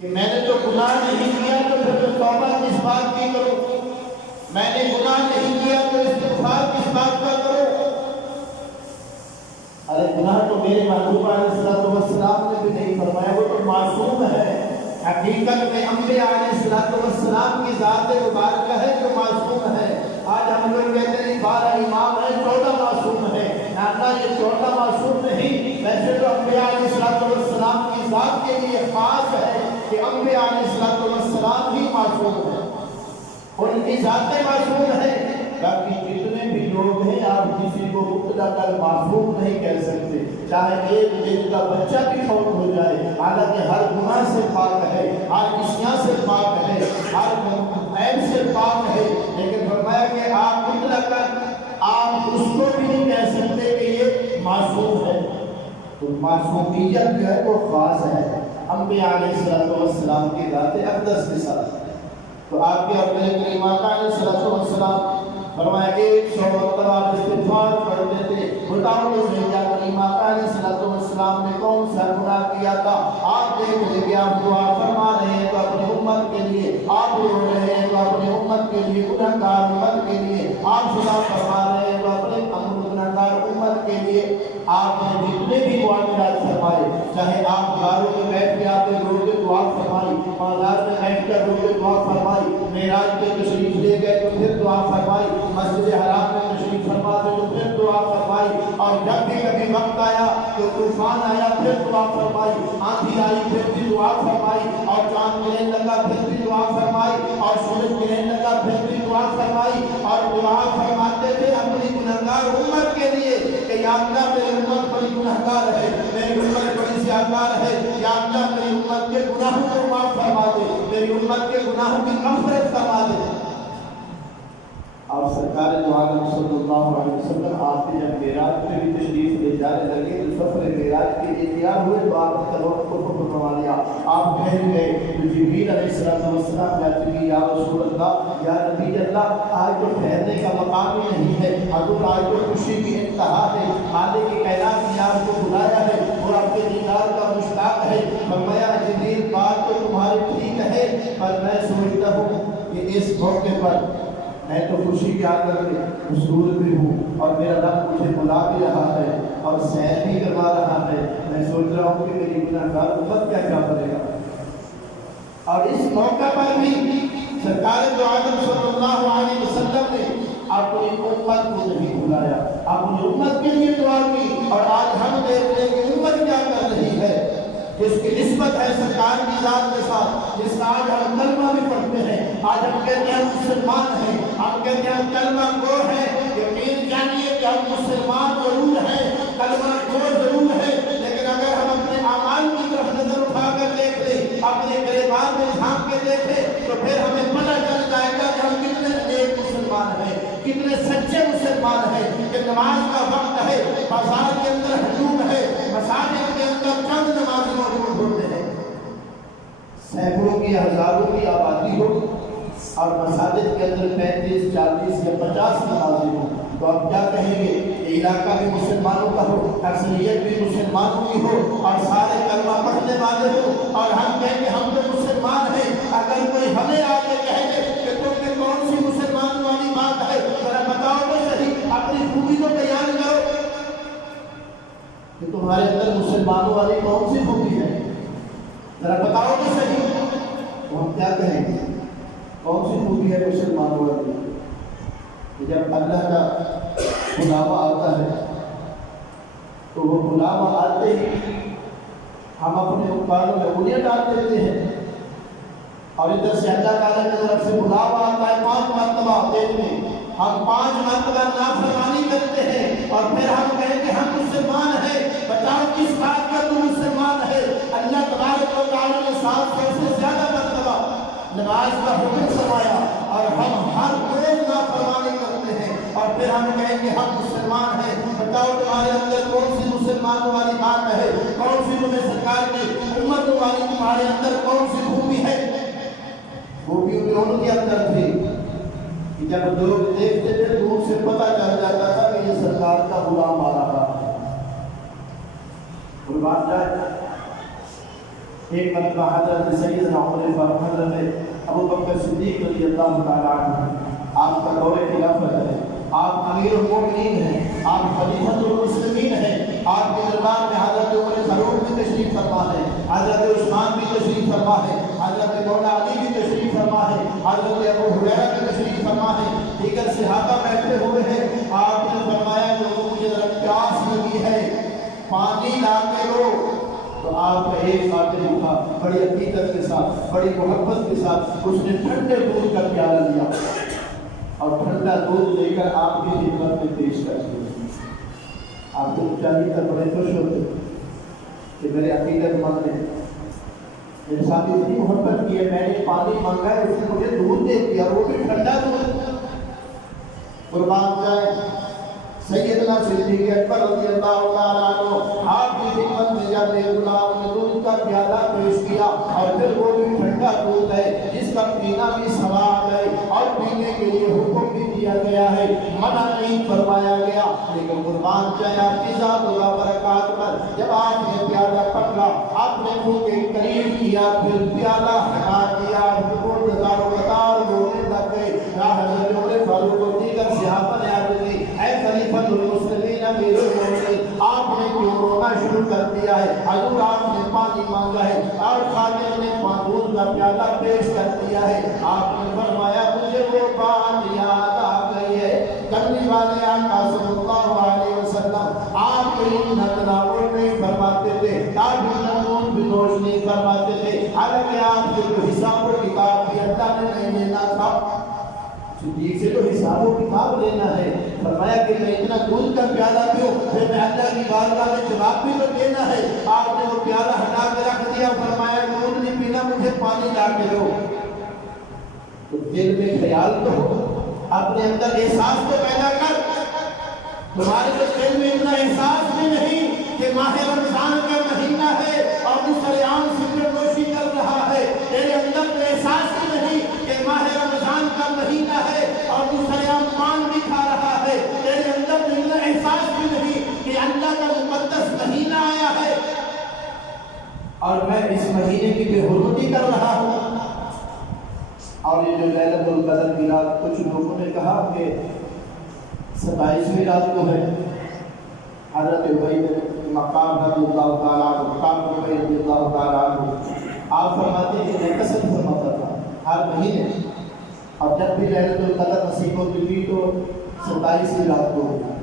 کہ میں نے تو گناہ نہیں کیا تو پھر تو توبہ کس بات کی کرو، میں نے گناہ نہیں کیا تو استغفار کس بات کا کرو۔ ارے گناہ تو میرے محبوب علیہ السلام نے بھی نہیں فرمایا، وہ تو معصوم ہے۔ حقیقت میں انبیاء علیہ السلام کی ذات مبارکہ ہے جو معصوم ہے۔ آج ہم لوگ کہتے ہیں 12 امام ہیں 14 معصوم ہے، نہ یہ 14 معصوم نہیں، ویسے تو انبیاء علیہ السلام کی ذات کے لیے خاص ہے کہ انبیاء علیہ السلام ہی معصوم ہیں، ان کی ذاتیں معصوم ہیں۔ باقی جتنے بھی لوگ ہیں آپ کسی کو مطلق معصوم نہیں کہہ سکتے، چاہے ایک دن کا بچہ بھی فوت ہو جائے، حالانکہ ہر گناہ سے پاک ہے، ہر عصیاں سے پاک ہے، ہر عیب سے پاک ہے، لیکن فرمایا کہ آپ مطلق آپ اس کو بھی نہیں کہہ سکتے کہ یہ معصوم ہے۔ تو معصومیت جو ہے وہ خاص ہے انبیاء علیہ السلام کی ذات اقدس کے ساتھ۔ تو آپ کے اور میرے کریم آقا علیہ السلام فرمایا کہ 100 مرتبہ استغفار پڑھتے تھے۔ بتاؤ مجھے کیا کریم آقا علیہ السلام نے کون سا گناہ کیا تھا؟ آپ دیکھ لیں کہ آپ دعا فرما رہے ہیں تو اپنی امت کے لیے، آپ رو رہے ہیں تو اپنی امت کے لیے، گنہگار امت کے لیے، آپ صدا فرما رہے ہیں تو اپنے گنہگار امت کے لیے۔ آپ نے جتنے بھی معاملات فرمائے، چاہے آپ گھروں میں بیٹھ کے آپ نے رو کے دعا فرمائی، بازار میں بیٹھ کر رو کے دعا فرمائی، معراج پہ تشریف لے گئے تو پھر دعا فرمائی، مسجد حرام میں تشریف فرما دے تو پھر دعا فرمائی، اور جب بھی کبھی وقت آیا تو طوفان آیا پھر دعا فرمائی، آندھی آئی پھر بھی دعا فرمائی، اور چاند گرنے لگا پھر بھی دعا فرمائی، اور سورج گرنے لگا پھر بھی دعا فرمائی، اور دعا فرماتے تھے اپنی گنہگار امت کے لیے کہ یا اللہ میری امت بڑی گنہگار ہے، میری امت بڑی زیادگار ہے، یا اللہ میری امت کے گناہوں کو معاف فرما دے، میری امت کے گناہوں کی مغفرت فرما دے۔ اور سرکار دو عالم صلی اللہ علیہ وسلم آپ کے جب معراج میں بھی تشریف لے جانے لگے تو سفر معراج کے لیے تیار ہوئے تو آپ نے تلوت کو فرما لیا، آپ ٹھہر گئے تو جبریل علیہ السلام کہتے ہیں یا رسول اللہ، یا نبی اللہ، آج تو ٹھہرنے کا مقام ہی نہیں ہے، حضور آج تو خوشی کی انتہا ہے، خالق کائنات نے آپ کو بلایا ہے اور آپ کے دیدار کا مشتاق ہے۔ فرمایا جبریل بات تو تمہاری ٹھیک ہے، پر میں سمجھتا ہوں کہ اس موقع پر میں تو خوشی کے آگر میں مسرور بھی ہوں اور میرا رب مجھے بلا بھی رہا ہے اور سیر بھی کروا رہا ہے، میں سوچ رہا ہوں کہ میری گنہگار امت کیا کیا کرے گا۔ اور اس موقع پر بھی سرکار دو عالم صلی اللہ علیہ وسلم نے اپنی امت کو نہیں بلایا، اپنی امت کے لیے دعا کی، اور آج ہم دیکھ لیں کہ امت کیا کر رہی ہے، جس کی نسبت ہے سرکار کی ذات کے ساتھ، جس کا آج ہم کلمہ بھی پڑھتے ہیں، آج ہم کہتے ہیں ہم مسلمان ہیں، ہم کہتے ہیں ہم کلمہ گو ہیں، یقین جانیے کہ ہم مسلمان ضرور ہیں، کلمہ گو ضرور ہے، لیکن اگر ہم اپنے اعمال کی طرف نظر اٹھا کر دیکھ لیں، اپنے گریبان میں جھانک کے دیکھیں تو پھر ہمیں پتہ چل جائے گا کہ ہم کتنے نیک مسلمان ہیں، کتنے سچے مسلمان ہیں، کہ نماز کا وقت ہے، بازار کے اندر ہجوم ہے، مساجد کے اندر چند نمازی موجود ہوتے ہیں، سینکڑوں کی ہزاروں کی آبادی ہو اور مساجد کے اندر 35 40 یا 50 نمازی ہو، تو آپ کیا کہیں گے؟ یہ علاقہ بھی مسلمانوں کا ہو، اکثریت بھی مسلمانوں کی ہو، اور سارے کلمہ پڑھنے والے ہو، اور ہم کہیں کہ ہم تو مسلمان ہیں۔ اگر کوئی ہمیں آگے کہے کہ تم میں کون سی مسلمان والی بات ہے، ذرا بتاؤ تو صحیح، اپنی خوبی تو بیان کرو کہ تمہارے اندر مسلمانوں والی کون سی خوبی ہے، ذرا بتاؤ تو صحیح، تو ہم کیا کہیں گے؟ کون سی خوبی ہے مسلمانوں والی؟ کہ جب اللہ کا بلاوا آتا ہے تو وہ بلاوا آتے ہی ہم اپنے کانوں میں انگلیاں ڈال دیتے ہیں، اور ادھر سے اللہ تعالیٰ کی طرف سے بلاوا آتا ہے 5 مرتبہ دن میں، ہم 5 مرتبہ نافرمانی کرتے ہیں، اور پھر ہم کہیں کہ ہم مسلمان ہیں۔ بتاؤ کس بات کا تو مسلمان ہے؟ اللہ تبارک و تعالیٰ نے 700 سے زیادہ مرتبہ نماز کا حکم فرمایا، اور ہم ہر روز نافرمانی کرتے ہیں، اور پھر ہم کہیں کہ ہم مسلمان ہیں۔ بتاؤ تمہارے اندر کون سی مسلمانوں والی بات ہے، کون سی تمہیں سرکار کی امت والی تمہارے اندر کون سی خوبی ہے؟ خوبی ان کے اندر تھی کہ جب لوگ دیکھتے تھے دور سے پتہ چل جاتا تھا کہ یہ سرکار کا غلام آ رہا ہے۔ قربان جائے ایک مرتبہ حضرت سیدنا عمر حضرت ابو بکر صدیق رضی اللہ تعالیٰ عنہ، آپ کا دور خلافت ہے، آپ امیر المومنین ہیں، آپ خلیفۃ المسلمین ہیں، آپ کے دربار میں حضرت عمر فاروق بھی تشریف فرما ہے، حضرت عثمان بھی تشریف فرما ہے، حضرت مولا علی بھی تشریف فرما ہے، حضرت ابو ہریرہ بھی تشریف فرما ہے، دیگر صحابہ بیٹھے ہوئے ہیں۔ آپ نے فرمایا لوگوں مجھے ذرا پیاس لگی ہے، پانی لا کے دو۔ تو آپ کا ایک خادم اٹھا، بڑی عقیدت کے ساتھ، بڑی محبت کے ساتھ اس نے ٹھنڈے دودھ کا پیالہ لیا اور ٹھنڈا دودھ لے کر آپ کی خدمت میں پیش کر دیا۔ آپ کو چاہیے تھا بڑے خوش ہوتے کہ میرے عقیدت مند نے میرے ساتھ اتنی محبت کی ہے، میں نے پانی مانگا ہے، اس نے مجھے دودھ دے دیا اور وہ بھی ٹھنڈا دودھ۔ قربان جائے سیدنا صدیق اکبر رضی اللہ تعالیٰ عنہ، آپ کی خدمت میں جب ایک غلام نے دودھ کا پیالہ پیش کیا اور پھر وہ بھی ٹھنڈا دودھ ہے جس کا پینا بھی ثواب ہے اور پینے کے لیے حکم بھی دیا گیا ہے، منع نہیں فرمایا گیا، لیکن قربان جائے آپ کی ذات اللہ برکات پر جب آپ نے پیالہ پکڑا، آپ نے منہ کے قریب کیا، پھر پیالہ ہٹا دیا، وہ قطار رونے لگ گئے۔ حضرت عمر فاروق اور دیگر صحابہ نے عرض کی، اے خلیفۃ المسلمین امیر المومنین، آپ نے کیوں رونا شروع کر دیا ہے؟ حضور آپ نے پانی مانگا ہے اور خادم نے دودھ کا پیالہ پیش کر دیا ہے۔ آپ نے فرمایا مجھے وہ بات یاد آ گئی ہے، کملی والے آقا صلی اللہ علیہ وسلم آپ کہیں نہ تناول نہیں فرماتے تھے، آپ نمون بھی نوش نہیں فرماتے تھے، حالانکہ آپ سے جو حساب و کتاب بھی اللہ نے نہیں لینا تھا، صدیق سے تو حساب و کتاب لینا ہے۔ فرمایا کہ میں اتنا دودھ کا پیالہ پیوں، پھر میں اللہ کی بارگاہ میں جواب بھی تو دینا ہے۔ آپ نے وہ پیالہ ہٹا کے رکھ دیا، فرمایا دودھ نہیں پینا، مجھے پانی لا کے دو۔ تو دل میں خیال تو ہو، اپنے اندر احساس تو پیدا کر۔ تمہارے تو دل میں اتنا احساس بھی نہیں کہ ماہ رمضان کا مہینہ ہے اور دوسرے عام سگریٹ نوشی کر رہا ہے، تیرے اندر تو احساس بھی نہیں کہ ماہ رمضان کا مہینہ ہے اور دوسرے عام پان بھی کھا رہا ہے، تیرے اندر تو اتنا احساس بھی نہیں کہ اللہ کا مقدس مہینہ آیا ہے اور میں اس مہینے کی بے حرمتی کر رہا ہوں۔ اور یہ جو لیلۃ القدر کی رات، کچھ لوگوں نے کہا کہ 27ویں رات کو ہے، حضرت ابی بن مقام رضی اللہ تعالیٰ عنہ، مقام ابی رضی اللہ تعالیٰ عنہ، آپ فرماتے ہیں کہ میں قسم فرماتا تھا ہر مہینے، اور جب بھی لیلۃ القدر نصیب ہوتی تھی تو 27ویں رات کو ہوتی۔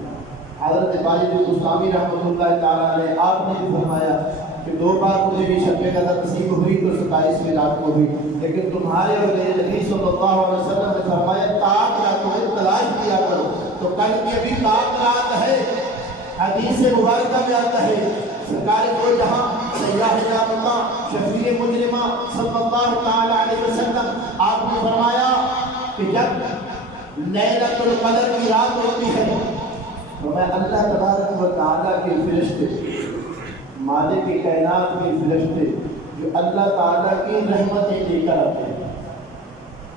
حضرت باجد الاسلامی رحمۃ اللہ تعالیٰ علیہ، آپ نے بھی فرمایا کہ 2 بار مجھے بھی شب قدر نصیب ہوئی تو 27ویں رات کو ہوئی، لیکن تمہارے اور میرے نبی صلی اللہ علیہ وسلم نے فرمایا تاک راتوں میں تلاش کیا کرو، تو کل کی ابھی تاک رات ہے۔ حدیث مبارکہ میں آتا ہے سرکار دو جہاں سیاح جامعہ شفیع مجرمہ صلی اللہ تعالیٰ علیہ وسلم، آپ نے فرمایا کہ جب لیلۃ القدر کی رات ہوتی ہے تو میں اللہ تبارک و تعالیٰ کے فرشتے، مالک کائنات کے فرشتے جو اللہ تعالیٰ کی رحمتیں لے کر آتے ہیں،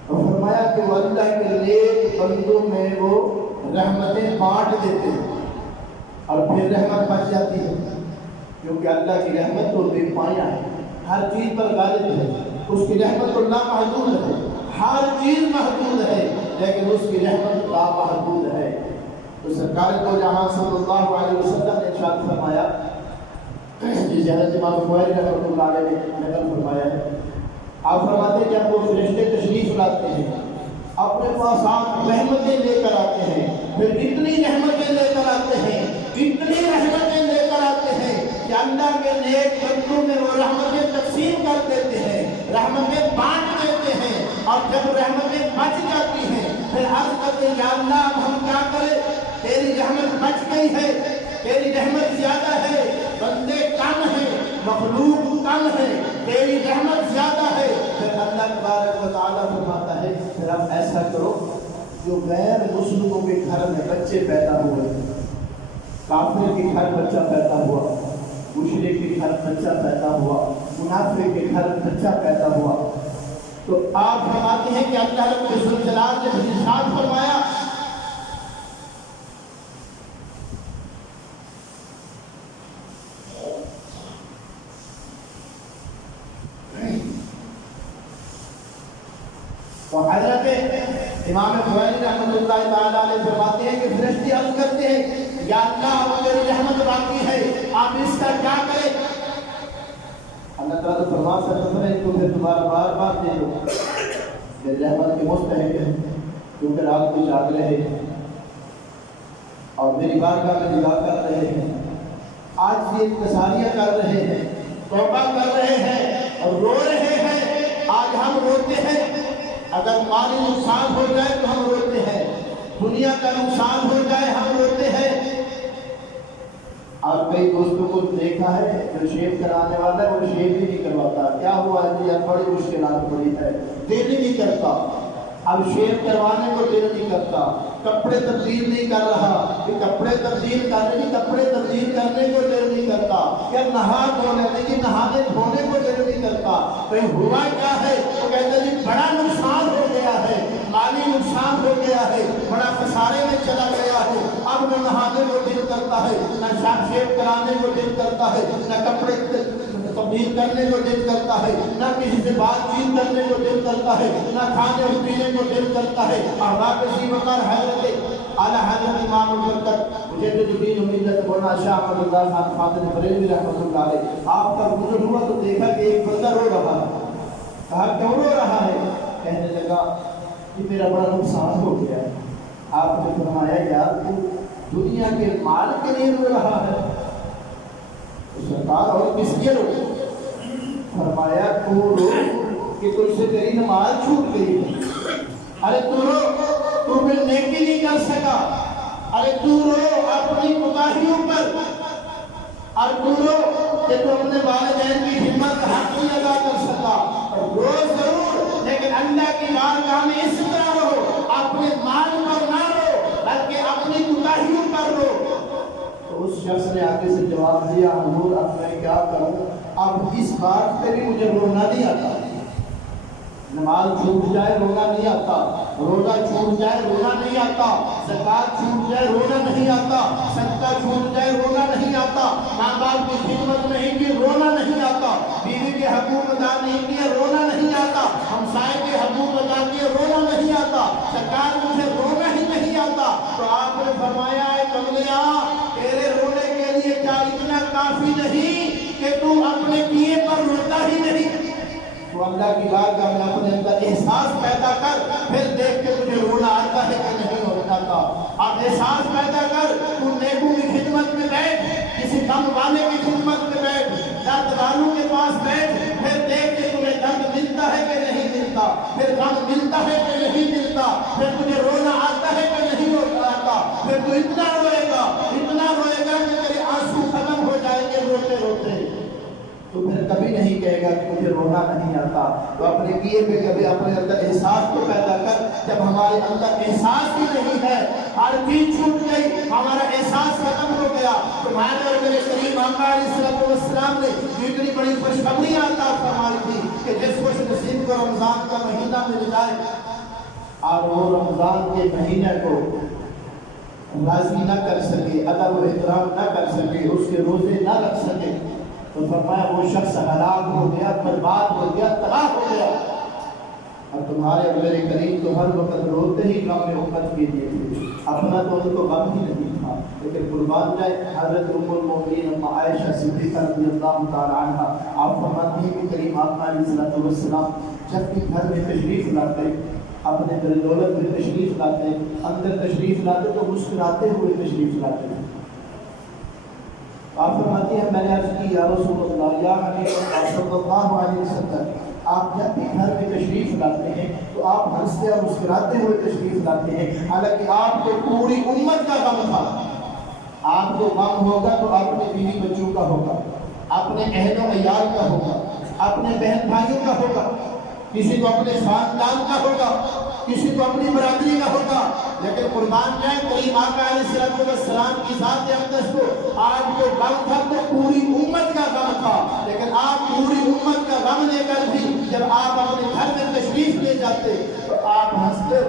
اور فرمایا کہ وہ اللہ کے نیک بندوں میں وہ رحمتیں بانٹ دیتے ہیں اور پھر رحمت بچ جاتی ہے، کیونکہ اللہ کی رحمت تو بے پایہ ہے، ہر چیز پر غالب ہے، اس کی رحمت اللہ محدود ہے، ہر چیز محدود ہے لیکن اس کی رحمت لا محدود ہے۔ تو سرکار کو جہاں صلی اللہ علیہ وسلم نے ارشاد فرمایا، جس حضرت امام بخاری رحمۃ اللہ علیہ نے نقل فرمایا ہے، آپ فرماتے ہیں جب وہ فرشتے تشریف لاتے ہیں اپنے پاس رحمتیں لے کر آتے ہیں، پھر اتنی رحمتیں لے کر آتے ہیں، اتنی رحمتیں لے کر آتے ہیں کہ اللہ کے نیک بندوں میں وہ رحمتیں تقسیم کر دیتے ہیں، رحمتیں بانٹ دیتے ہیں، اور جب رحمتیں بچ جاتی ہیں پھر عرض کرتے ہیں یا اللہ اب ہم کیا کریں، تیری رحمت بچ گئی ہے، تیری رحمت زیادہ ہے، بندے کم ہیں، مخلوق کم ہے، تیری رحمت زیادہ ہے۔ پھر اللہ تبارک و تعالیٰ فرماتا ہے پھر اب ایسا کرو، جو غیر مسلموں کے گھر میں بچے پیدا ہوئے، کافر کے گھر بچہ پیدا ہوا، مشرک کے گھر بچہ پیدا ہوا، منافق کے گھر بچہ پیدا ہوا، تو آپ فرماتے ہیں کہ اللہ رب الجلال نے ارشاد فرمایا تو حضرت امام خویلی رحمۃ اللہ تعالیٰ علیہ فرماتے ہیں کہ فرشتے عرض کرتے ہیں یا اللہ میری رحمت باقی ہے آپ اس کا کیا کریں؟ اللہ تعالیٰ فرما سکتا ہے تو پھر تمہارا بار بار دے دو، میری رحمت کے مستحق ہے کیونکہ رات کو جاگ رہے ہیں اور میری بارگاہ میں نگاہ کر رہے ہیں، آج بھی انکساریاں کر رہے ہیں، توبہ کر رہے ہیں اور رو رہے ہیں۔ آج ہم روتے ہیں، اگر مالی نقصان ہو جائے تو ہم روتے ہیں، دنیا کا نقصان ہو جائے ہم روتے ہیں۔ اور کئی دوستوں کو دیکھا ہے جو شیو کرانے والا ہے وہ شیو بھی نہیں کرواتا، کیا ہوا ہے یہ بڑی مشکلات پڑی ہے، دل ہی نہیں کرتا، اب شیو کروانے کو دل نہیں کرتا، کپڑے تبدیل نہیں کر رہا کہ کپڑے تبدیل کرنے کی کپڑے تبدیل کرنے کو دل نہیں کرتا، یا نہا دھونے لیکن نہانے دھونے کو دل نہیں کرتا۔ کہیں ہوا کیا ہے وہ کہتا ہے بڑا نقصان ہو گیا ہے، مالی نقصان ہو گیا ہے، بڑا خسارے میں چلا گیا ہے، اب نہ نہانے کو دل کرتا ہے، نہ شیو کرانے کو دل کرتا ہے، نہ کپڑے تبدیل کرنے کو دل کرتا ہے، نہ کسی سے بات چیت کرنے کو دل کرتا ہے، نہ کھانے اور پینے کو دل کرتا ہے۔ احباب اسی وقار حضرت اعلیٰ حضرت امام البرکت مجدد الدین ملت مولانا شاہ احمد اللہ خان فاضل بریلوی رحمۃ اللہ علیہ، آپ کا گزر ہوا تو دیکھا کہ ایک بندہ رو رہا ہے، کہا کیوں رو رہا ہے؟ کہنے لگا کہ میرا بڑا نقصان ہو گیا ہے۔ آپ نے فرمایا یار تو دنیا کے مال کے لیے رو رہا ہے؟ سرکار اور کس لیے رو؟ فرمایا تو رو کہ تجھ سے تیری نماز چھوٹ گئی ہے، ارے تو رو تو پھر نیکی نہیں کر سکا، ارے تو رو اپنی کوتاہیوں پر، اور تو رو کہ تو اپنے والدین کی خدمت حق نہیں ادا کر سکا، رو ضرور لیکن اللہ کی بارگاہ میں اس طرح رو، اپنے مال پر نہ رو بلکہ اپنی کوتاہیوں پر رو۔ تو اس شخص نے آگے سے جواب دیا حضور اب میں کیا کروں، اب اس بات پہ بھی مجھے رونا نہیں آتا، نماز چھوٹ جائے رونا نہیں آتا، روزہ چھوٹ جائے رونا نہیں آتا، زکوٰۃ چھوٹ جائے رونا نہیں آتا، صدقہ چھوٹ جائے رونا نہیں آتا، ماں باپ کی خدمت نہیں کی رونا نہیں آتا، بیوی کے حقوق ادا نہیں کیے رونا نہیں آتا، ہمسائے کے حقوق ادا کیے رونا نہیں آتا، سرکار مجھے رونا ہی نہیں آتا۔ تو آپ نے فرمایا اے کملیا تیرے رونے کے لیے کیا اتنا کافی نہیں کہ تو اپنے کیے پر روتا ہی نہیں؟ تو اللہ کی بارگاہ میں اپنے اندر احساس پیدا کر، پھر دیکھ کے تجھے رونا آتا ہے کہ نہیں ہوتا۔ اب احساس پیدا کر، تو نیکوں کی خدمت میں بیٹھ، کسی غم والے کی خدمت میں بیٹھ، درد والوں کے پاس بیٹھ، پھر دیکھ کے تمہیں درد ملتا ہے کہ نہیں ملتا، پھر غم ملتا ہے کہ نہیں ملتا، پھر تجھے رونا آتا ہے کہ نہیں آتا، پھر تو اتنا روئے گا کہ تیرے آنسو ختم ہو جائیں گے روتے روتے، تو پھر کبھی نہیں کہے گا کہ مجھے رونا نہیں آتا۔ تو اپنے کیے پہ کبھی اپنے اندر احساس کو پیدا کر، جب ہمارے اندر احساس ہی نہیں ہے، ہر چیز چھوٹ گئی، ہمارا احساس ختم ہو گیا، تمہارے اور میرے کریم آقا علیہ السلام نے اتنی بڑی خوشخبری عطا فرمائی تھی کہ جس خوش نصیب کو رمضان کا مہینہ مل جائے اور وہ رمضان کے مہینے کو راضی نہ کر سکے، ادب و احترام نہ کر سکے، اس کے روزے نہ رکھ سکے، تو فرمایا وہ شخص ہلاک ہو گیا، برباد ہو گیا، تباہ ہو گیا۔ اور تمہارے میرے کریم تو ہر وقت روتے ہی غم امت کے لیے تھے، اپنا تو ان کو غم ہی نہیں تھا، لیکن قربان جائے حضرت ام المؤمنین ام عائشہ صدیقہ رضی اللہ تعالی عنہا، آپ فرماتی ہیں کہ کریم آقا علیہ السلام جب بھی گھر میں تشریف لاتے، اپنے دل دولت میں تشریف لاتے، اندر تشریف لاتے تو مسکراتے ہوئے تشریف لاتے ہیں۔ آپ فرماتی ہیں میں نے عرض کی یا رسول اللہ یا حبیب اللہ صلی اللہ علیہ وسلم، آپ جب بھی گھر میں تشریف لاتے ہیں تو آپ ہنستے اور مسکراتے ہوئے تشریف لاتے ہیں، حالانکہ آپ کو پوری امت کا غم تھا۔ آپ کو غم ہوگا تو اپنے بیوی بچوں کا ہوگا، اپنے اہل و عیال کا ہوگا، اپنے بہن بھائیوں کا ہوگا، کسی کو اپنے خاندان کا ہوگا، کسی کو اپنی برادری کا ہوگا، لیکن قربان جائے کریم آقا علیہ السلام کی ذات اقدس کو آج جو غم تھا تو پوری امت کا غم تھا، لیکن آپ پوری امت کا غم لے کر بھی جب آپ اپنے گھر میں تشریف لے جاتے تو آپ ہنستے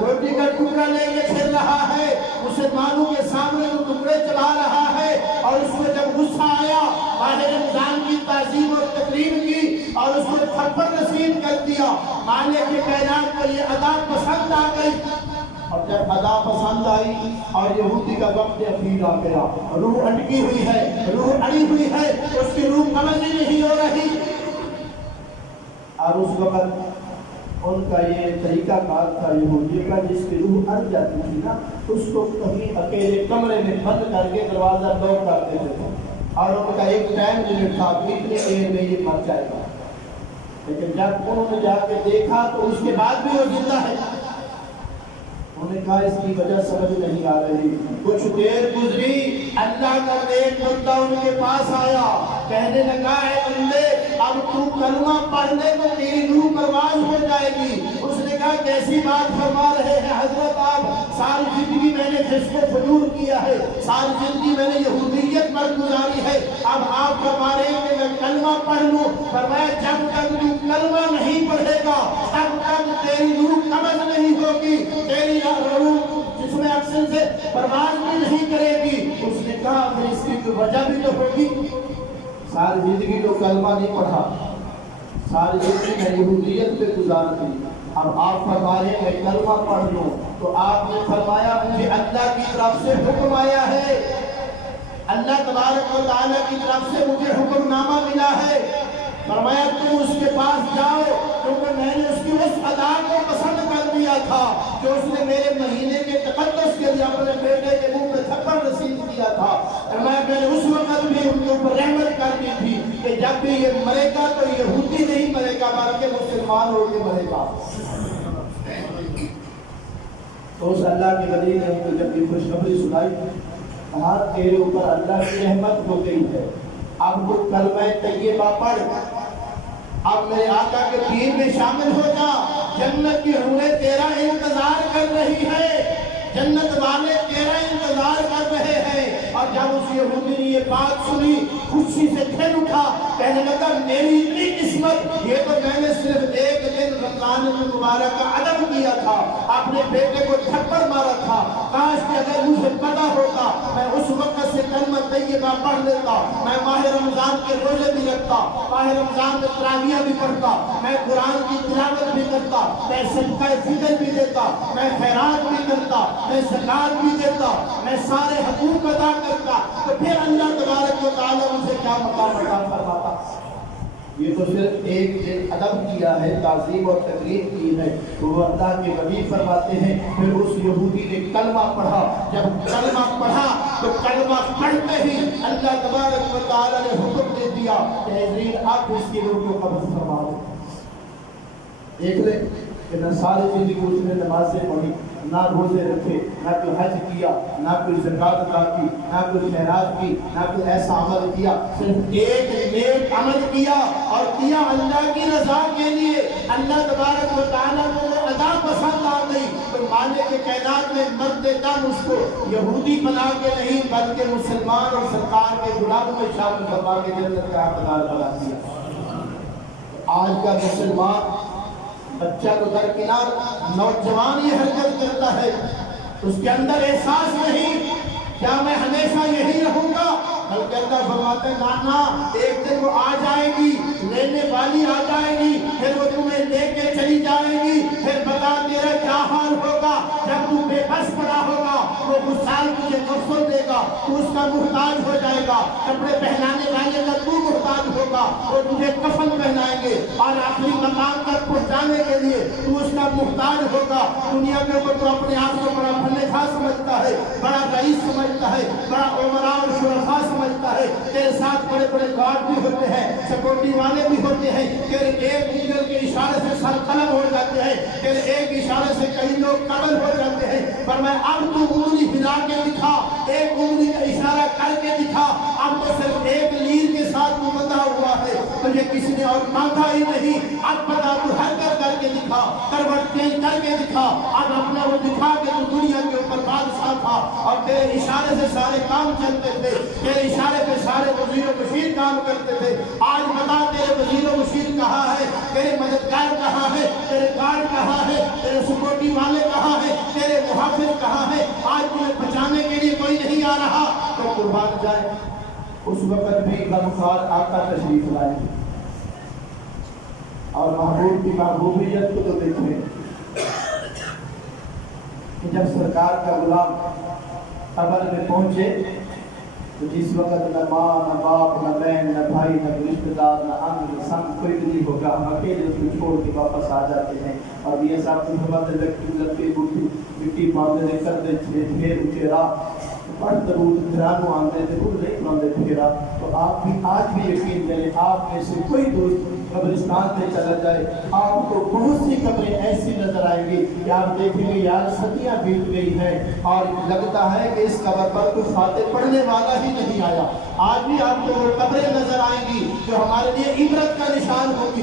روٹی کا ٹکڑا لے کے پھر رہا ہے، مسلمانوں کے سامنے وہ ٹکڑے چلا رہا ہے، اور اس کو جب غصہ آیا ماہ رمضان کی تعظیم اور تقریب کی اور اس کو تھپڑ نصیب کر دیا، مالک کائنات کو یہ ادا پسند آ گئی، اور جب ادا پسند آئی اور یہودی کا وقت اخیر آ گیا، روح اٹکی ہوئی ہے، روح اڑی ہوئی ہے، اس کی روح قبض ہی نہیں ہو رہی، اور اس وقت ان کا یہ طریقہ کار تھا یہودی کا، جس کی روح اڑ جاتی تھی نا، اس کو کہیں اکیلے کمرے میں بند کر کے دروازہ لاک کر دیتے تھے، اور ان کا ایک ٹائم لمٹ تھا کہ اتنی دیر میں یہ مر جائے گا، لیکن جب انہوں نے جا کے دیکھا تو اس کے بعد بھی وہ زندہ ہے۔ انہوں نے کہا اس کی وجہ سمجھ نہیں آ رہی، کچھ دیر گزری، اللہ کا نیک بندہ ان کے پاس آیا، کہنے لگا ہے بندے اب تو کلمہ پڑھنے تو تیری روح پرواز ہو جائے گی۔ اس نے کہا کیسی بات فرما رہے ہیں حضرت آپ، ساری زندگی میں نے فسق و فجور کیا ہے، ساری زندگی میں نے یہودیت پر گزاری ہے، اب آپ فرما رہے ہیں کہ میں کلمہ پڑھ لوں؟ فرمایا جب تک تو کلمہ نہیں پڑھے گا تب تک تیری روح قبض نہیں ہوگی، تیری روح جس میں اکثر سے پرواز بھی نہیں کرے گی۔ اس نے کہا پھر اس کی وجہ بھی تو ہوگی، ساری زندگی تو کلمہ نہیں پڑھا، ساری زندگی میں یہودیت پہ گزار دی، اب آپ فرما رہے ہیں میں کلمہ پڑھ لوں، تو آپ نے فرمایا مجھے اللہ کی طرف سے حکم آیا ہے، اللہ تبارک و تعالیٰ کی طرف سے مجھے حکم نامہ ملا ہے، فرمایا تم اس کے پاس جاؤ، کیونکہ میں نے اس کی اس ادا کو پسند کر دیا تھا جو اس نے میرے مہینے کے تقدس کے لیے اپنے بیٹے کے منہ پہ تھپڑ نصیب کیا تھا، فرمایا میں نے اس وقت بھی ان کے اوپر رحمت کر دی تھی کہ جب بھی یہ مرے گا تو یہودی نہیں مرے گا بلکہ مسلمان ہو کے مرے گا۔ تو اس اللہ کے ولی نے ان کو جب یہ خوشخبری سنائی، کہا تیرے اوپر اللہ کی رحمت ہو گئی ہے، اب وہ کلمہ طیبہ پڑھ، اب میرے آقا کے دین میں شامل ہو جا، جنت کی حوریں تیرا انتظار کر رہی ہے، جنت والے تیرا انتظار کر رہے ہیں۔ اور جب اس یہودی نے یہ بات سنی خوشی سے کھل اٹھا، کہنے لگا میری اتنی قسمت، یہ تو میں نے صرف ایک دن رمضان المبارک کا عدم کیا تھا، اپنے بیٹے کو تھپڑ مارا تھا، کاش کہ اگر مجھے پتا ہوتا میں اس وقت سے کلمہ طیبہ پڑھ لیتا، میں ماہ رمضان کے روزے بھی رکھتا، ماہ رمضان میں تراویح بھی پڑھتا، میں قرآن کی تلاوت بھی کرتا، میں صدقہ فطر بھی دیتا، میں خیرات بھی کرتا، میں زکات بھی دیتا، میں سارے حقوق ادا کرتا، تو پھر اللہ تبارک و تعالیٰ مجھے کیا مقام عطا فرماتا۔ یہ تو صرف ایک دن ادب کیا ہے، تعظیم اور تقریب کی ہے، تو وہ اللہ کے ولی فرماتے ہیں پھر اس یہودی نے کلمہ پڑھا، جب کلمہ پڑھا تو کلمہ پڑھتے ہی اللہ تبارک و تعالیٰ نے حکم دے دیا کہ حضرین آپ اس کی روح کو قبض فرما دیں۔ دیکھ لیں کہ نہ ساری زندگی اس نے نمازیں پڑھی، نہ روزے رکھے، نہ کوئی حج کیا، نہ کوئی زکات ادا کی، نہ کوئی خیرات کی، نہ کوئی ایسا عمل کیا، صرف ایک نیک عمل کیا اور کیا اللہ کی رضا کے لیے، اللہ تبارک و تعالیٰ کو وہ ادا پسند آ گئی، تو مالک کائنات میں مرتے دم اس کو یہودی بنا کے نہیں بلکہ مسلمان اور سرکار کے غلاموں میں شامل کروا کے جنت کا حقدار بنا دیا۔ آج کا مسلمان بچہ تو درکنار، نوجوان یہ حرکت کرتا ہے، اس کے اندر احساس نہیں کیا میں ہمیشہ یہی رہوں گا، بلکہ اللہ فرماتے ہیں نانا ایک دن وہ آ جائے گی، لینے والی آ جائے گی، پھر وہ تمہیں لے کے چلی جائے گی، پھر بتا تیرا کیا حال ہوگا جب تو بے بس پڑا ہوگا، وہ غسال تجھے غسل دے گا، تو اس کا محتاج ہو جائے گا، کپڑے پہنانے والے کا تو محتاج ہوگا، وہ تجھے کفن پہنائیں گے اور آخری مقام تک پہنچانے کے لیے تو اس کا محتاج ہوگا۔ دنیا کے اوپر تو اپنے آپ کو بڑا بھلے سمجھتا ہے، بڑا رئیس سمجھتا ہے، بڑا عمراء اور شرفاء سمجھتا ہے، تیرے ساتھ بڑے بڑے گارڈ بھی ہوتے ہیں، سیکورٹی والے بھی ہوتے ہیں، تیرے ایک انگل کے اشارے سے سر قلم ہو جاتے ہیں، تیرے ایک اشارے سے کئی لوگ قتل ہو جاتے ہیں، پر میں اب تو انگلی ہلا کے دکھا، ایک انگلی کا اشارہ کر کے دکھا، اب تو صرف ایک لیر کے ساتھ تو بندھا ہوا ہے، تجھے کسی نے اور مانگا ہی نہیں، اب بتا تو حرکت کر کے دکھا، کروٹ چینج کر کے دکھا، اب اپنا وہ دکھا کے تو دنیا کے اوپر بادشاہ تھا اور تیرے اشارے سے سارے کام چلتے تھے، تیرے اشارے پہ سارے وزیر و مشیر کام کرتے تھے، آج بتا تیرے وزیر و مشیر کہاں ہے، تیرے مددگار کہاں ہے، تیرے گارڈ کہاں ہے، تیرے سیکورٹی والے کہاں ہے، میرے محافظ کہاں ہے، آج مجھے بچانے کے لیے کوئی نہیں آ رہا، تو قربان جائے۔ اس وقت بھی غمخوار آقا تشریف لائے اور محبوب کی محبوبیت کو تو دیکھیں کہ جب سرکار کا غلام قبر میں پہنچے تو جس وقت نہ ماں نہ باپ نہ بہن نہ بھائی نہ رشتے دار نہ امن نہ سم کوئی بھی نہیں ہوگا، ہم اکیلے اس کو چھوڑ کے واپس آ جاتے ہیں۔ اور یہ صاحب کو ہمارے لگتی مٹی باندھنے کر دے پھر اٹھے راہ پڑھ درود گھرانوں آندے تھے خود نہیں باندھے پھیرا۔ تو آپ بھی آج بھی یقین کریں، آپ میں سے کوئی دوست قبرستان پہ چلا جائے، آپ کو بہت سی قبریں ایسی نظر آئیں گی کہ آپ دیکھیں گے یار صدیاں بیت گئی ہیں اور لگتا ہے کہ اس قبر پر کوئی فاتح پڑھنے والا ہی نہیں آیا۔ آج بھی آپ کو وہ قبریں نظر آئیں گی جو ہمارے لیے عبرت کا نشان ہوگی،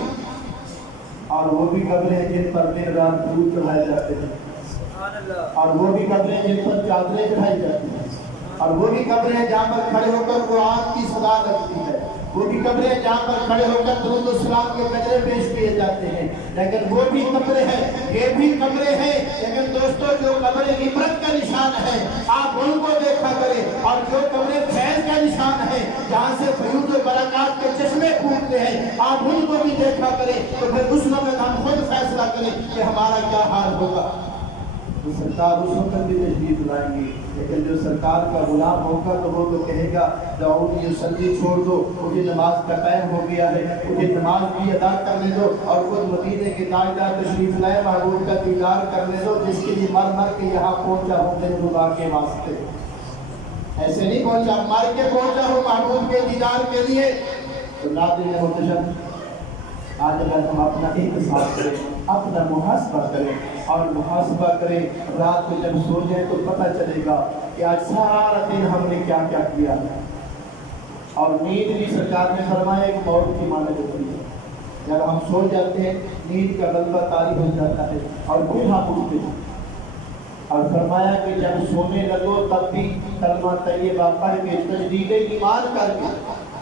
اور وہ بھی قبریں جن پر دن رات درود چڑھائے جاتے ہیں، اور وہ بھی قبریں جن پر چادریں چڑھائی جاتی ہیں، اور وہ بھی قبریں جہاں پر کھڑے ہو کر قرآن کی صدا لگتی ہے، وہ بھی قبریں جہاں پر کھڑے ہو کر درود و سلام کے قطرے پیش کیے جاتے ہیں۔ لیکن وہ بھی قبریں ہیں، یہ بھی قبریں ہیں، لیکن دوستو جو قبریں عبرت کا نشان ہے آپ ان کو دیکھا کریں، اور جو قبریں فیض کا نشان ہے جہاں سے فیوض و برکات کے چشمے پھوٹتے ہیں آپ ان کو بھی دیکھا کریں، تو پھر اس وقت ہم خود فیصلہ کریں کہ ہمارا کیا حال ہوگا۔ تو سرکار اس وقت بھی تشریف لائیں گی، لیکن جو سرکار کا غلام ہوگا تو وہ تو کہے گا دعونی یصلی چھوڑ دو، مجھے نماز کا ٹائم ہو گیا ہے، مجھے نماز بھی ادا کرنے دو، اور خود مدینے کے تاجدار تشریف لائے محبوب کا دیدار کرنے دو، جس کے لیے مر مر کے یہاں پہنچا ہوں دن ربا کے واسطے۔ ایسے نہیں پہنچا، مر کے پہنچا ہوں محبوب کے دیدار کے لیے۔ تو ناظرین محترم، آج اگر ہم اپنا احتساب کریں، اپنا محاسبہ کریں اور محاسبہ کریں، رات کو جب سو جائیں تو پتہ چلے گا کہ آج سارا دن ہم نے کیا کیا کیا۔ اور نیند بھی سرکار نے فرمایا ایک موت کی مانند ہوتی ہے، جب ہم سو جاتے ہیں نیند کا غلبہ طاری ہو جاتا ہے اور پھر ہم اٹھتے ہیں، اور فرمایا کہ جب سونے لگو تب بھی کلمہ طیبہ پڑھ کے تجدید ایمان کر کے،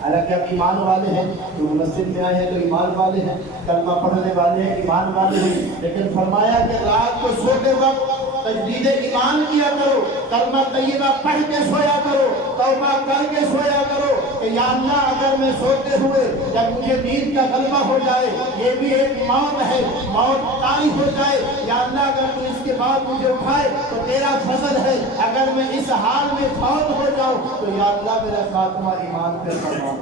حالانکہ ہم ایمان والے ہیں، جو مسجد میں آئے ہیں تو ایمان والے ہیں، کلمہ پڑھنے والے ہیں، ایمان والے ہیں، لیکن فرمایا کہ رات کو سوتے وقت تجدید ایمان کیا کرو، کلمہ طیبہ پڑھ کے سویا کرو، توبہ کر کے سویا کرو کہ یا اللہ اگر میں سوتے ہوئے جب مجھے نیند کا غلبہ ہو جائے، یہ بھی ایک موت ہے، موت طاری ہو جائے، یا اللہ اگر تو اس کے بعد مجھے اٹھائے تو تیرا فضل ہے، اگر میں اس حال میں فوت ہو جاؤں تو یا اللہ میرا خاتمہ ایمان پہ فرما،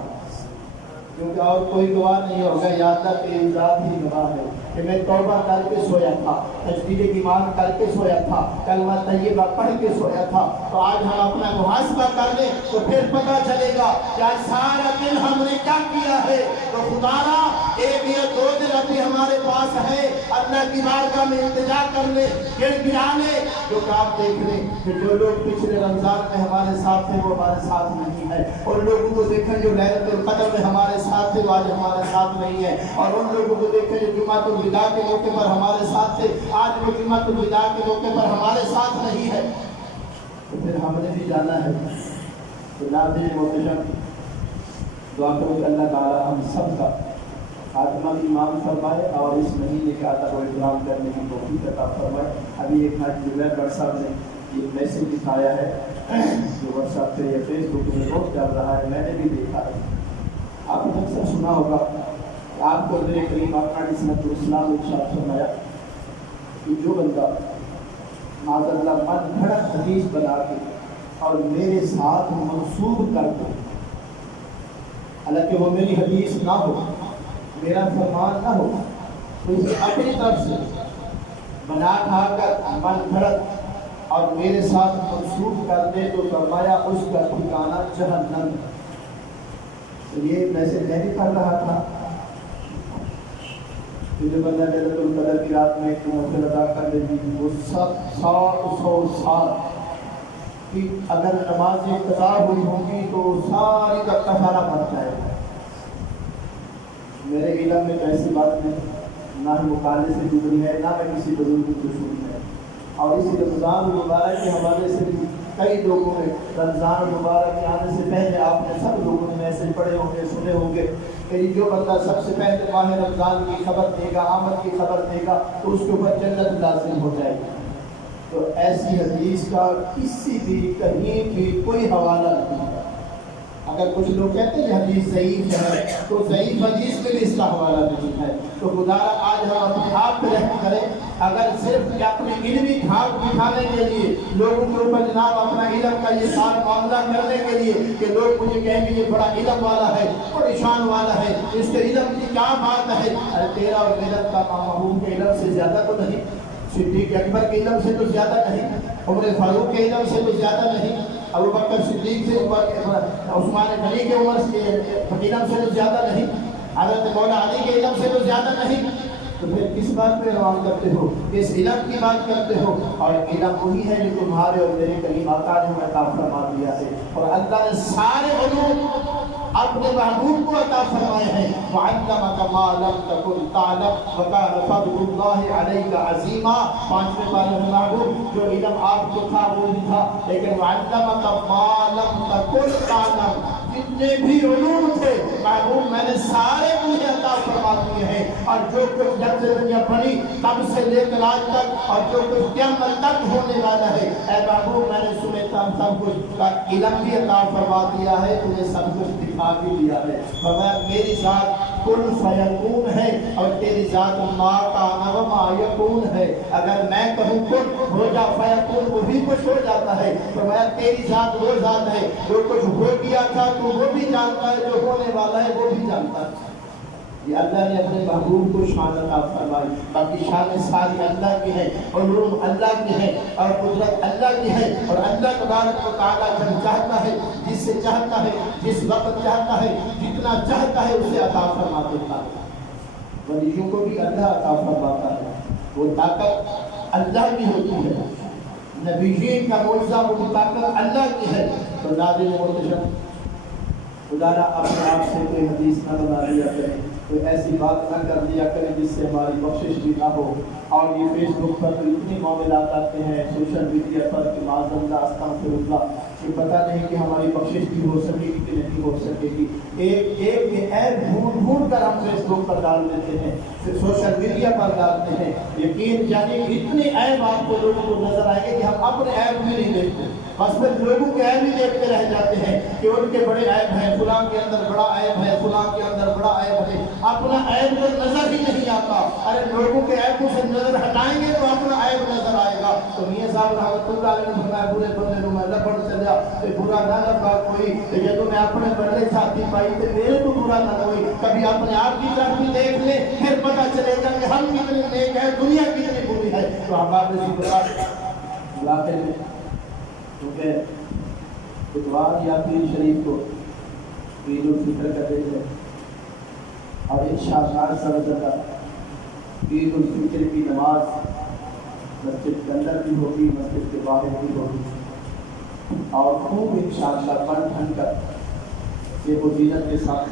کیونکہ اور کوئی گواہ نہیں ہوگا، یا اللہ تیری ذات ہی گواہ ہے کہ میں توبہ کر کے سویا تھا، تجدید ایمان کر کے سویا تھا، کلمہ طیبہ پڑھ کے سویا تھا۔ تو آج ہم اپنا محاسبہ کر لیں تو پھر پتہ چلے گا کہ آج سارا دن ہم نے کیا کیا ہے۔ تو خدا را ایک یا دو دن ابھی ہمارے پاس ہے، اللہ کی بارگاہ میں التجا کر لیں، گڑ گڑا لیں، جو آپ دیکھ لیں کہ جو لوگ پچھلے رمضان میں ہمارے ساتھ تھے وہ ہمارے ساتھ نہیں ہے، اور لوگوں کو دیکھیں جو لیلۃ القدر میں ہمارے ساتھ تھے وہ آج ہمارے ساتھ نہیں ہے، اور ان لوگوں کو دیکھیں جو جمعۃ الوداع کے موقع پر ہمارے ساتھ تھے آج وہ جمعۃ الوداع کے موقع پر ہمارے ساتھ نہیں ہے۔ تو پھر ہم نے بھی جانا ہے۔ تو ناظرین محترم، دعا کرو کہ اللہ تعالی ہم سب کا خاتمہ بھی ایمان فرمائے اور اس مہینے کا ادب و احترام کرنے کی توفیق عطا فرمائے۔ ابھی ایک حاجی زبیر بٹ صاحب نے ایک میسیج دکھایا ہے جو واٹس ایپ پہ یا فیس بک میں بہت چل رہا ہے، میں نے بھی دیکھا ہے، آپ نے اکثر سنا ہوگا کہ آپ کو حضور کریم اقرا علیہ السلام نے ارشاد فرمایا کہ جو بندہ معاذ اللہ من گھڑت حدیث بنا کے اور میرے ساتھ منسوب کر دے، حالانکہ وہ میری حدیث نہ ہو، میرا فرمان نہ ہو، تو اسے اپنی طرف سے بنا کھا کر من گھڑت اور میرے ساتھ منسوب کر دے تو فرمایا اس کا ٹھکانہ جہنم۔ تو یہ میسج میں بھی پڑھ رہا تھا کہ جو بندہ لیلۃ القدر کی رات میں ایک نفل ادا کر لے گی وہ 100 سال کی اگر نمازیں قضا ہوئی ہوں گی تو ساری کا کفارہ بن جائے گا۔ میرے علم میں ایسی بات نہیں، نہ ہی مقالے سے گزری ہے، نہ میں کسی بزرگ کو سنی ہے، اور اسی رمضان المبارک کے حوالے سے بھی کئی لوگوں نے رمضان المبارک کے آنے سے پہلے آپ نے سب لوگوں نے میسج پڑھے ہوں گے، سنے ہوں گے کہ جو بندہ سب سے پہلے ماہ رمضان کی خبر دے گا، آمد کی خبر دے گا تو اس کے اوپر جنت لازم ہو جائے گی۔ تو ایسی حدیث کا کسی بھی کہیں بھی کوئی حوالہ نہیں ہے۔ اگر کچھ لوگ کہتے ہیں کہ حدیث ضعیف ہے تو ضعیف حدیث میں بھی اس کا حوالہ نہیں ہے۔ تو خدا آج ہم اپنے آپ پہ رحم کریں، اگر صرف اپنے علمی دھاک دکھانے کے لیے لوگوں کے اوپر جناب اپنا علم کا یہ سارا معاملہ کرنے کے لیے کہ لوگ مجھے کہیں گے یہ بڑا علم والا ہے، بڑی شان والا ہے، اس کے علم کی کیا بات ہے؟ ارے تیرا اور میرا کا محبوب کے علم سے زیادہ تو نہیں، صدیق اکبر کے علم سے تو زیادہ نہیں، عمر فاروق کے علم سے تو زیادہ نہیں، ابو بکر صدیق سے عثمان غنی کے عمر کے علم سے تو زیادہ نہیں، حضرت مولا علی کے علم سے تو زیادہ نہیں۔ تو پھر کس بات پہ روان کرتے ہو؟ کس علم کی بات کرتے ہو؟ اور علم وہی ہے جو تمہارے اور میرے کریم آقا نے ہمیں عطا فرما دیا ہے، اور اللہ نے سارے علوم اپنے محبوب کو عطا فرمائے ہیں۔ وَعَلَّمَكَ مَا لَمْ تَكُنْ تَعْلَمْ وَكَانَ فَضْلُ اللَّهِ عَلَيْكَ عَظِيمًا۔ پانچویں پارے میں محبوب جو علم آپ کو تھا وہ بھی تھا، لیکن وَعَلَّمَكَ مَا لَمْ تَكُنْ تَعْلَمْ، جتنے بھی علوم تھے محبوب میں نے سارے انہیں عطا فرما دیے ہیں، اور جو کچھ جب سے دنیا بنی تب سے لے کر آج تک اور جو کچھ قیامت تک ہونے والا ہے، اے محبوب میں نے تمہیں سب کچھ کا علم بھی عطا فرما دیا ہے، تمہیں سب کچھ دکھا بھی دیا ہے۔ مگر میری ذات کن فیکون ہے اور تیری ذات ما کان و ما یکون ہے۔ اگر میں کہوں کن ہو جا فیکون وہ بھی کچھ ہو جاتا ہے، تو میں تیری ذات وہ ذات ہے جو کچھ ہو گیا تھا تو وہ بھی جانتا ہے، جو ہونے والا ہے وہ بھی جانتا ہے۔ یہ اللہ نے اپنے محبوب کو شان عطا فرمائی، باقی شان ساری اللہ کی ہے، علوم اللہ کی ہے، اور قدرت اللہ کی ہے، اور اللہ تبارک و تعالیٰ جب چاہتا ہے، جس سے چاہتا ہے، جس وقت چاہتا ہے، جتنا چاہتا ہے اسے عطا فرما دیتا ہے۔ ولیوں کو بھی اللہ عطا فرماتا ہے، وہ طاقت اللہ کی ہوتی ہے، نبیین کا معجزہ وہ طاقت اللہ کی ہے۔ تو ناظرین محترم، خدا نہ اپنے آپ سے کوئی حدیث نہ بنا لیا کرے، کوئی ایسی بات نہ کر دیا کرے جس سے ہماری بخشش بھی نہ ہو۔ اور یہ فیس بک پر تو اتنے معاملات آتے ہیں، سوشل میڈیا پر کہ معاذ اللہ استغفر اللہ، کہ پتہ نہیں کہ ہماری بخشش بھی ہو سکے گی کہ نہیں ہو سکے گی۔ ایک ایپ ڈھونڈ کر ہم فیس بک پر ڈال دیتے ہیں، پھر سوشل میڈیا پر ڈالتے ہیں۔ یقین جانیے اتنے ایپ آپ کو لوگوں کو نظر آئیں گے کہ ہم اپنے ایپ بھی نہیں دیکھتے، بس پھر لوگوں کے ایپ ہی دیکھتے رہ جاتے ہیں کہ ان کے بڑے ایپ ہیں، فلاں کے اندر بڑا ایپ ہے، فلاں کے اندر بڑا ایپ ہے، اپنا ایپ تو نظر ہی نہیں آتا۔ ارے لوگوں کے ایپوں سے نظر ہٹائیں گے تو اپنا ایپ نظر آئے گا۔ تو میاں صاحب رحمۃ اللہ علیہ نے فرمایا برے بندے کو میں نہ پڑھ چلیا تو برا نہ لگا کوئی، یہ تو میں اپنے بڑے ساتھی پائی تو میرے تو برا نہ لگوئی۔ کبھی اپنے آپ کی طرف بھی دیکھ لے، پھر پتہ چلے گا کہ ہم کتنے نیک ہیں، دنیا کتنی بری ہے۔ تو ہمارے علاقے میں کیونکہ اتوار یا پیر شریف کو عید الفطر کا دن ہے، اور انشاءاللہ سبزہ عید الفطر کی نماز مسجد کے اندر بھی ہوگی، مسجد کے باہر بھی ہوگی، اور خوب انشاءاللہ بڑھ ٹھن کر یہ زینت کے ساتھ